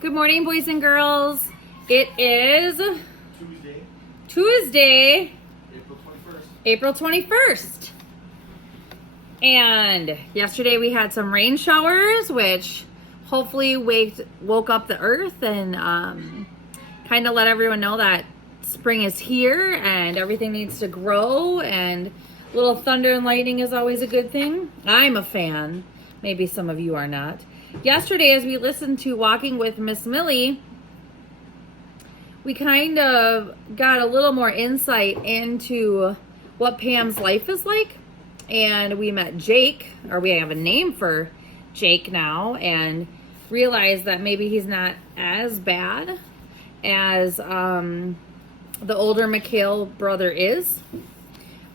Good morning, boys and girls. It is Tuesday, April 21st. And yesterday we had some rain showers, which hopefully woke up the earth and kind of let everyone know that spring is here and everything needs to grow, and a little thunder and lightning is always a good thing. I'm a fan. Maybe some of you are not. Yesterday, as we listened to Walking with Miss Millie, we kind of got a little more insight into what Pam's life is like. And we met Jake, or we have a name for Jake now, and realized that maybe he's not as bad as the older Mikhail brother is.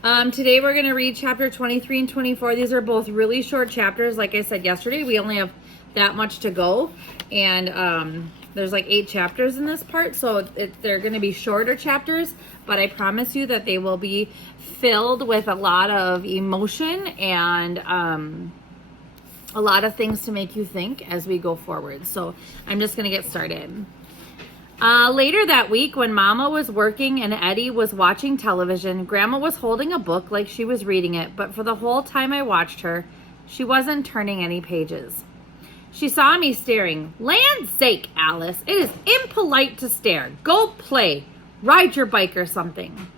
Today we're going to read chapter 23 and 24. These are both really short chapters. Like I said yesterday, we only have that much to go, and there's like 8 chapters in this part, so they're going to be shorter chapters, but I promise you that they will be filled with a lot of emotion and a lot of things to make you think as we go forward. So I'm just going to get started. Later that week, when Mama was working and Eddie was watching television, Grandma was holding a book like she was reading it, but for the whole time I watched her, she wasn't turning any pages. She saw me staring. Land's sake, Alice, it is impolite to stare. Go play. Ride your bike or something.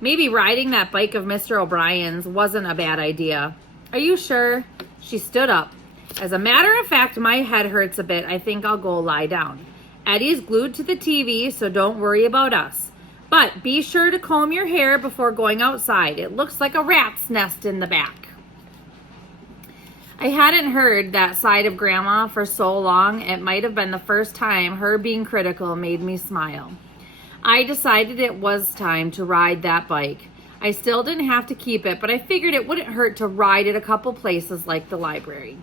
Maybe riding that bike of Mr. O'Brien's wasn't a bad idea. Are you sure? She stood up. As a matter of fact, my head hurts a bit. I think I'll go lie down. Eddie's glued to the TV, so don't worry about us. But be sure to comb your hair before going outside. It looks like a rat's nest in the back. I hadn't heard that side of Grandma for so long, it might have been the first time her being critical made me smile. I decided it was time to ride that bike. I still didn't have to keep it, but I figured it wouldn't hurt to ride it a couple places like the library.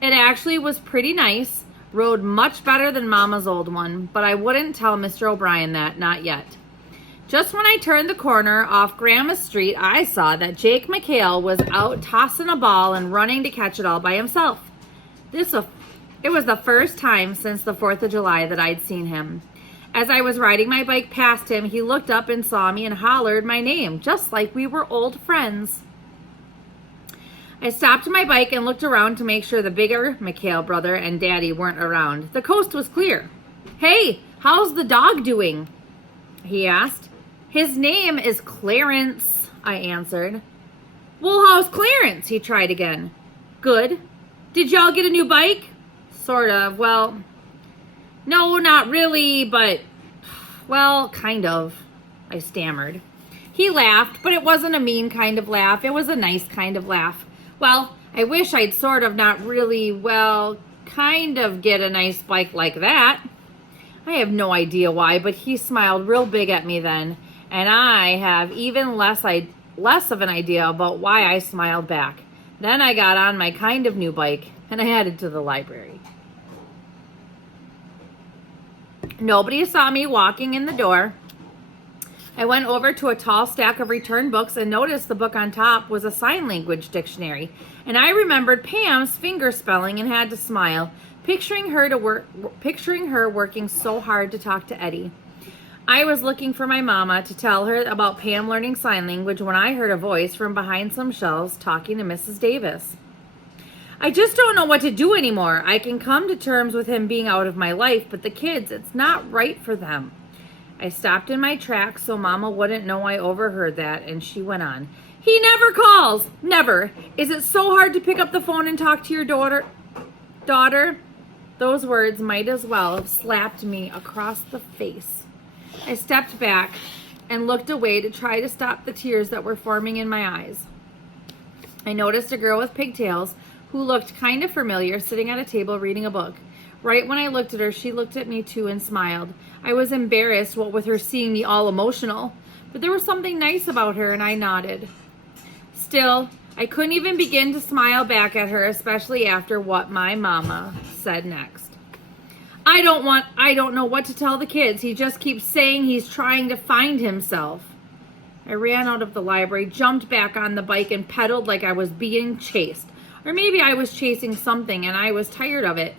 It actually was pretty nice, rode much better than Mama's old one, but I wouldn't tell Mr. O'Brien that, not yet. Just when I turned the corner off Grandma's street, I saw that Jake McHale was out tossing a ball and running to catch it all by himself. It was the first time since the 4th of July that I'd seen him. As I was riding my bike past him, he looked up and saw me and hollered my name, just like we were old friends. I stopped my bike and looked around to make sure the bigger McHale brother and Daddy weren't around. The coast was clear. Hey, how's the dog doing? He asked. His name is Clarence, I answered. Well, how's Clarence? He tried again. Good. Did y'all get a new bike? Sort of. Well, no, not really, but, well, kind of, I stammered. He laughed, but it wasn't a mean kind of laugh. It was a nice kind of laugh. Well, I wish I'd sort of not really, well, kind of get a nice bike like that. I have no idea why, but he smiled real big at me then. And I have even less of an idea about why I smiled back. Then I got on my kind of new bike and I headed to the library. Nobody saw me walking in the door. I went over to a tall stack of returned books and noticed the book on top was a sign language dictionary. And I remembered Pam's finger spelling and had to smile, picturing her working so hard to talk to Eddie. I was looking for my mama to tell her about Pam learning sign language when I heard a voice from behind some shelves talking to Mrs. Davis. I just don't know what to do anymore. I can come to terms with him being out of my life, but the kids, it's not right for them. I stopped in my tracks so Mama wouldn't know I overheard that, and she went on. He never calls. Never. Is it so hard to pick up the phone and talk to your daughter? Those words might as well have slapped me across the face. I stepped back and looked away to try to stop the tears that were forming in my eyes. I noticed a girl with pigtails who looked kind of familiar sitting at a table reading a book. Right when I looked at her, she looked at me too and smiled. I was embarrassed, what with her seeing me all emotional, but there was something nice about her and I nodded. Still, I couldn't even begin to smile back at her, especially after what my mama said next. I don't know what to tell the kids. He just keeps saying he's trying to find himself. I ran out of the library, jumped back on the bike, and pedaled like I was being chased. Or maybe I was chasing something and I was tired of it.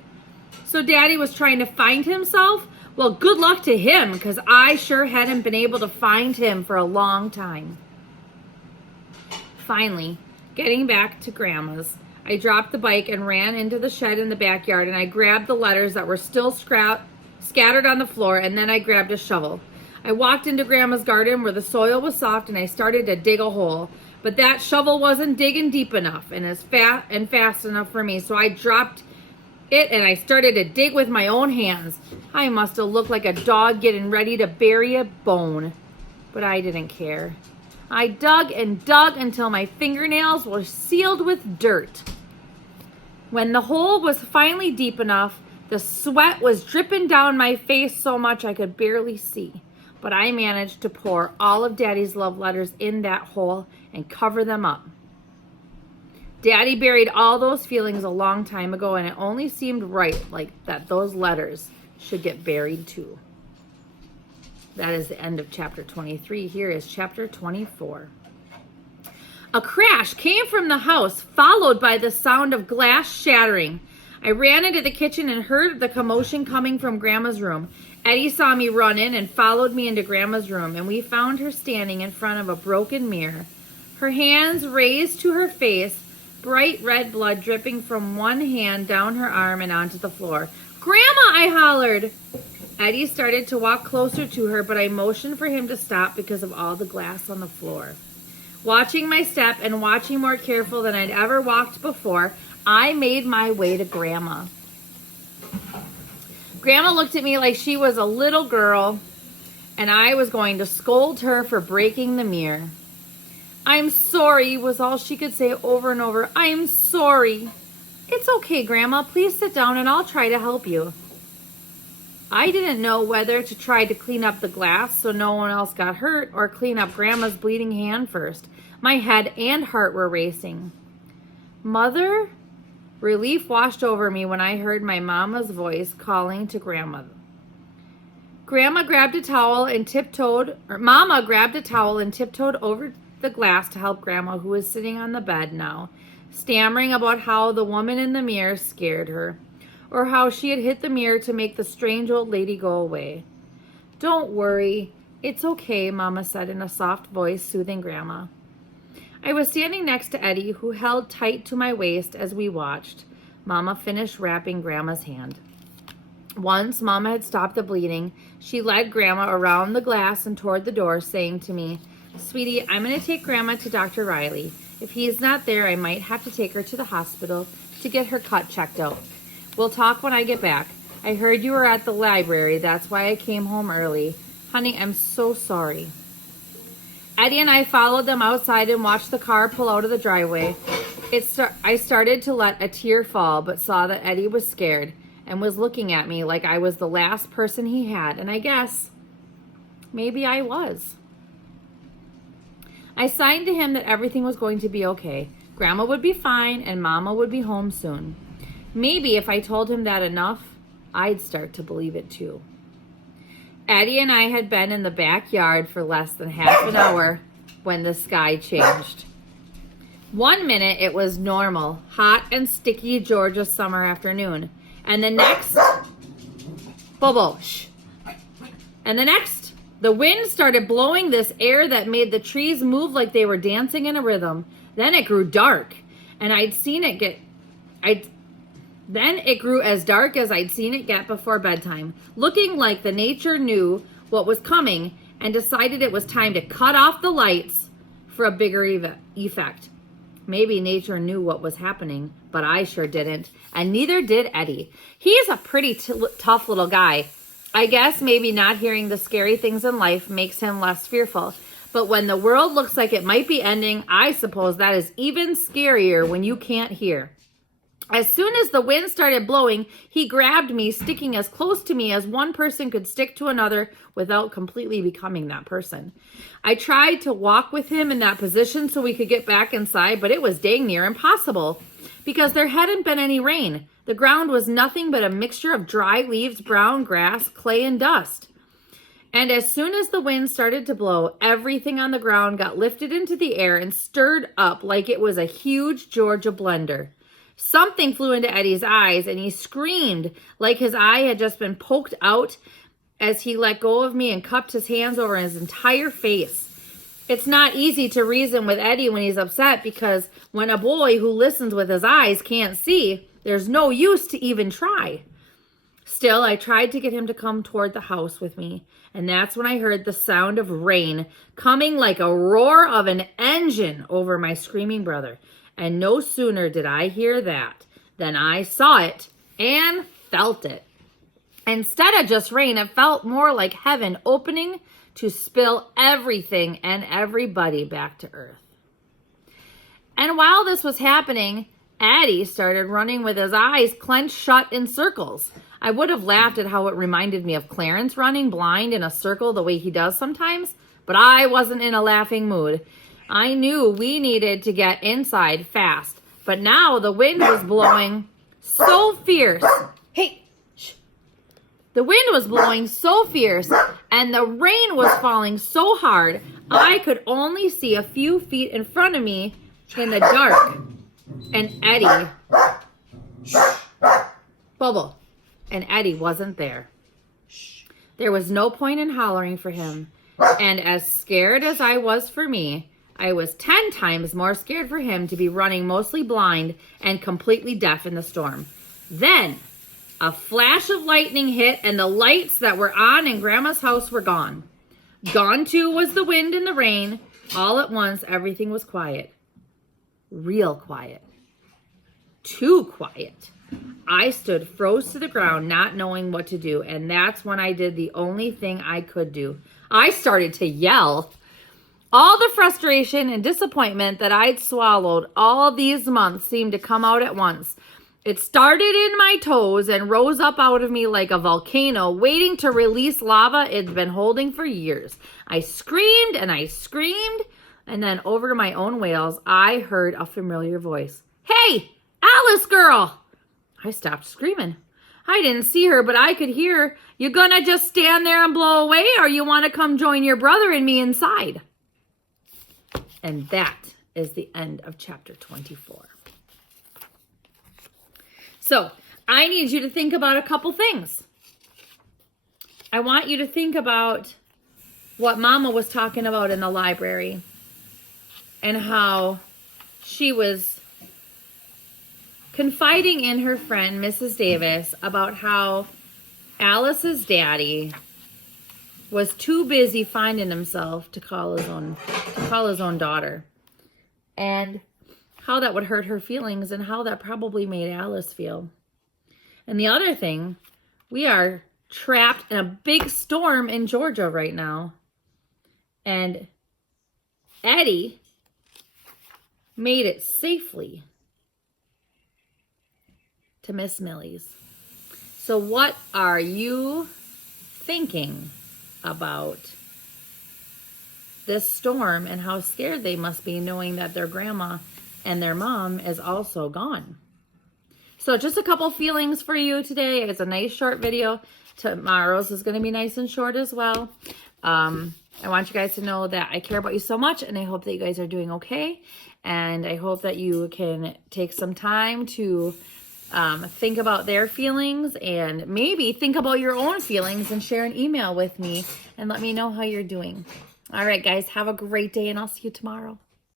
So Daddy was trying to find himself? Well, good luck to him, because I sure hadn't been able to find him for a long time. Finally, getting back to Grandma's, I dropped the bike and ran into the shed in the backyard, and I grabbed the letters that were still scattered on the floor, and then I grabbed a shovel. I walked into Grandma's garden where the soil was soft, and I started to dig a hole. But that shovel wasn't digging deep enough and fast enough for me, so I dropped it and I started to dig with my own hands. I must have looked like a dog getting ready to bury a bone, but I didn't care. I dug and dug until my fingernails were sealed with dirt. When the hole was finally deep enough, the sweat was dripping down my face so much I could barely see. But I managed to pour all of Daddy's love letters in that hole and cover them up. Daddy buried all those feelings a long time ago, and it only seemed right that those letters should get buried too. That is the end of chapter 23. Here is chapter 24. A crash came from the house, followed by the sound of glass shattering. I ran into the kitchen and heard the commotion coming from Grandma's room. Eddie saw me run in and followed me into Grandma's room, and we found her standing in front of a broken mirror. Her hands raised to her face, bright red blood dripping from one hand down her arm and onto the floor. "Grandma!" I hollered. Eddie started to walk closer to her, but I motioned for him to stop because of all the glass on the floor. Watching my step and watching more careful than I'd ever walked before, I made my way to Grandma. Grandma looked at me like she was a little girl, and I was going to scold her for breaking the mirror. "I'm sorry," was all she could say over and over. "I'm sorry." "It's okay, Grandma. Please sit down and I'll try to help you." I didn't know whether to try to clean up the glass so no one else got hurt or clean up Grandma's bleeding hand first. My head and heart were racing. "Mother?" Relief washed over me when I heard my mama's voice calling to Grandma. Mama grabbed a towel and tiptoed over the glass to help Grandma, who was sitting on the bed now, stammering about how the woman in the mirror scared her, or how she had hit the mirror to make the strange old lady go away. "Don't worry, it's okay," Mama said in a soft voice, soothing Grandma. I was standing next to Eddie, who held tight to my waist as we watched. Mama finished wrapping Grandma's hand. Once Mama had stopped the bleeding, she led Grandma around the glass and toward the door, saying to me, "Sweetie, I'm going to take Grandma to Dr. Riley. If he's not there, I might have to take her to the hospital to get her cut checked out. We'll talk when I get back. I heard you were at the library. That's why I came home early. Honey, I'm so sorry." Eddie and I followed them outside and watched the car pull out of the driveway. I started to let a tear fall, but saw that Eddie was scared and was looking at me like I was the last person he had, and I guess maybe I was. I signed to him that everything was going to be okay. Grandma would be fine and Mama would be home soon. Maybe if I told him that enough, I'd start to believe it too. Eddie and I had been in the backyard for less than half an hour when the sky changed. 1 minute it was normal, hot and sticky Georgia summer afternoon. And the next, the wind started blowing this air that made the trees move like they were dancing in a rhythm. Then it grew dark, and Then it grew as dark as I'd seen it get before bedtime, looking like the nature knew what was coming and decided it was time to cut off the lights for a bigger effect. Maybe nature knew what was happening, but I sure didn't, and neither did Eddie. He's a pretty tough little guy. I guess maybe not hearing the scary things in life makes him less fearful. But when the world looks like it might be ending, I suppose that is even scarier when you can't hear. As soon as the wind started blowing, he grabbed me, sticking as close to me as one person could stick to another without completely becoming that person. I tried to walk with him in that position so we could get back inside, but it was dang near impossible because there hadn't been any rain. The ground was nothing but a mixture of dry leaves, brown grass, clay, and dust. And as soon as the wind started to blow, everything on the ground got lifted into the air and stirred up like it was a huge Georgia blender. Something flew into Eddie's eyes, and he screamed like his eye had just been poked out as he let go of me and cupped his hands over his entire face. It's not easy to reason with Eddie when he's upset, because when a boy who listens with his eyes can't see, there's no use to even try. Still, I tried to get him to come toward the house with me, and that's when I heard the sound of rain coming like a roar of an engine over my screaming brother. And no sooner did I hear that than I saw it and felt it. Instead of just rain, it felt more like heaven opening to spill everything and everybody back to earth. And while this was happening, Eddie started running with his eyes clenched shut in circles. I would have laughed at how it reminded me of Clarence running blind in a circle the way he does sometimes, but I wasn't in a laughing mood. I knew we needed to get inside fast, but now the wind was blowing so fierce. Hey, shh. The wind was blowing so fierce and the rain was falling so hard, I could only see a few feet in front of me in the dark. And Eddie, Bubble, and Eddie wasn't there. There was no point in hollering for him. And as scared as I was for me, I was 10 times more scared for him to be running mostly blind and completely deaf in the storm. Then a flash of lightning hit and the lights that were on in Grandma's house were gone. Gone too was the wind and the rain. All at once, everything was quiet. Real quiet. Too quiet. I stood froze to the ground, not knowing what to do, and that's when I did the only thing I could do. I started to yell. All the frustration and disappointment that I'd swallowed all these months seemed to come out at once. It started in my toes and rose up out of me like a volcano waiting to release lava it'd been holding for years. I screamed and I screamed, and then over my own wails, I heard a familiar voice. Hey, Alice girl! I stopped screaming. I didn't see her, but I could hear. You gonna just stand there and blow away, or you want to come join your brother and me inside? And that is the end of chapter 24. So I need you to think about a couple things. I want you to think about what Mama was talking about in the library and how she was confiding in her friend, Mrs. Davis, about how Alice's daddy was too busy finding himself to call his own daughter, and how that would hurt her feelings and how that probably made Alice feel. And the other thing, we are trapped in a big storm in Georgia right now, and Eddie made it safely to Miss Millie's. So what are you thinking about this storm and how scared they must be knowing that their grandma and their mom is also gone? So just a couple feelings for you today. It's a nice short video. Tomorrow's is going to be nice and short as well. I want you guys to know that I care about you so much, and I hope that you guys are doing okay. And I hope that you can take some time to think about their feelings and maybe think about your own feelings and share an email with me and let me know how you're doing. All right, guys, have a great day, and I'll see you tomorrow.